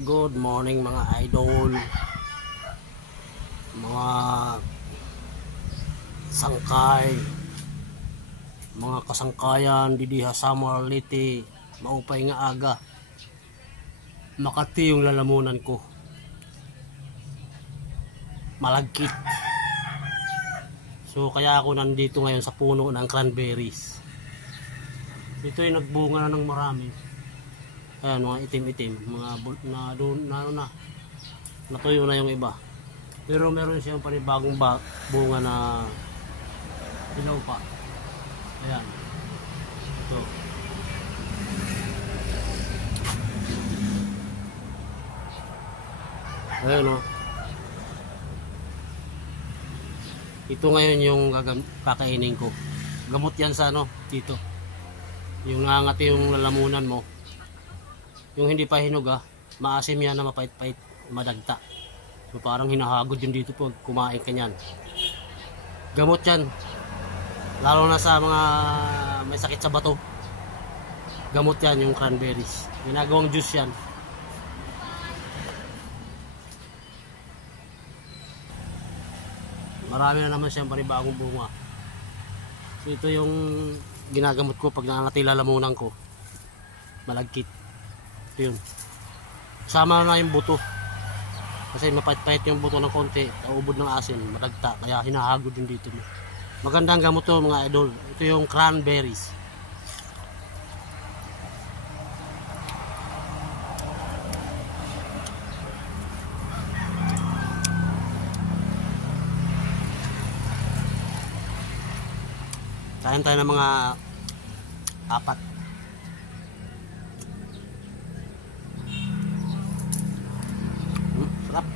Good morning mga idol, mga sangkay, mga kasangkayan didiha sa Marliti, maupay nga aga. Makati yung lalamunan ko, malagkit. So kaya ako nandito ngayon sa puno ng cranberries. Ito ay nagbunga na ng marami. Ayan, mga itim-itim, mga natuyo na yung iba. Pero meron siyang panibagong bunga na ilaw pa. Ayan. Ito. Ayan o. Ito ngayon yung kakainin ko. Gamot yan sa ano, dito. Yung nangangati yung lalamunan mo. Yung hindi pa hinog maasim yan na mapait-pait, madagta. So parang hinahagod yun dito pag kumain ka nyan. Gamot yan. Lalo na sa mga may sakit sa bato. Gamot yan yung cranberries. Ginagawang juice yan. Marami na naman siyang panibagong bunga. So ito yung ginagamot ko pag nangangati lalamunan ko. Malagkit. Yun. Sama na yung buto. Kasi mapait-pait yung buto ng konti, naubod ng asin, madagta, kaya hinahagod din dito. Magandang gamot to mga idol. Ito yung cranberries. Kain tayo ng mga 4. Sarap.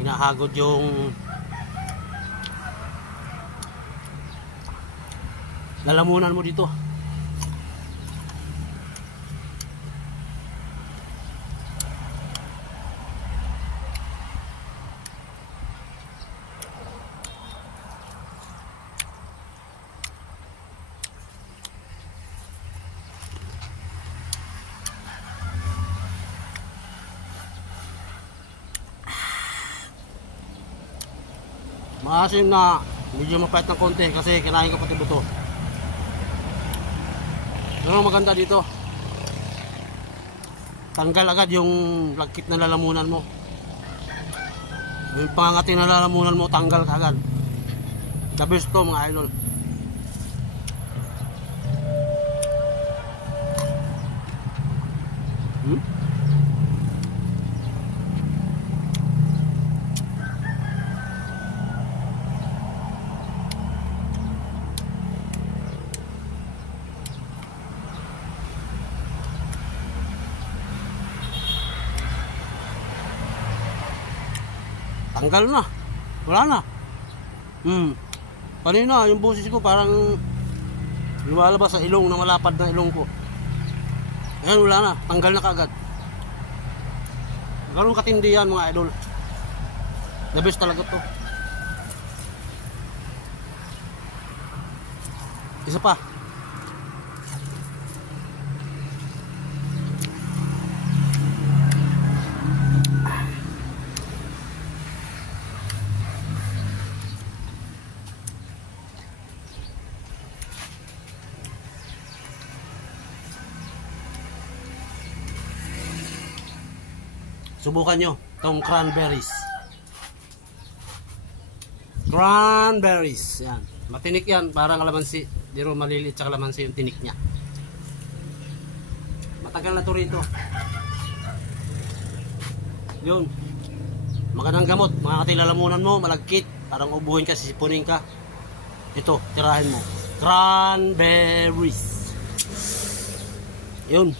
Hinahagod yung lalamunan mo dito. Maasim na medyo mapait ng konti kasi kinain ko pati buto. Pero maganda dito, tanggal agad yung lagkit na lalamunan mo. Yung pangangati na lalamunan mo, tanggal agad. The best to mga idol. Tanggal na. Wala na. Kanina yung boses ko parang lumalabas sa ilong, na malapad na ilong ko. Ayan, wala na. Tanggal na kaagad. Ganun katindi yan mga idol. The best talaga to. Isa pa. Subukan nyo itong cranberries. Cranberries. Yan. Matinik yan. Parang kalamansi. Diro maliliit sa kalamansi yung tinik nya. Matagal na to rito. Yun. Magandang gamot. Mga katilalamunan mo, malagkit. Parang ubuhin ka, sisipunin ka. Ito, tirahin mo. Cranberries. Yun.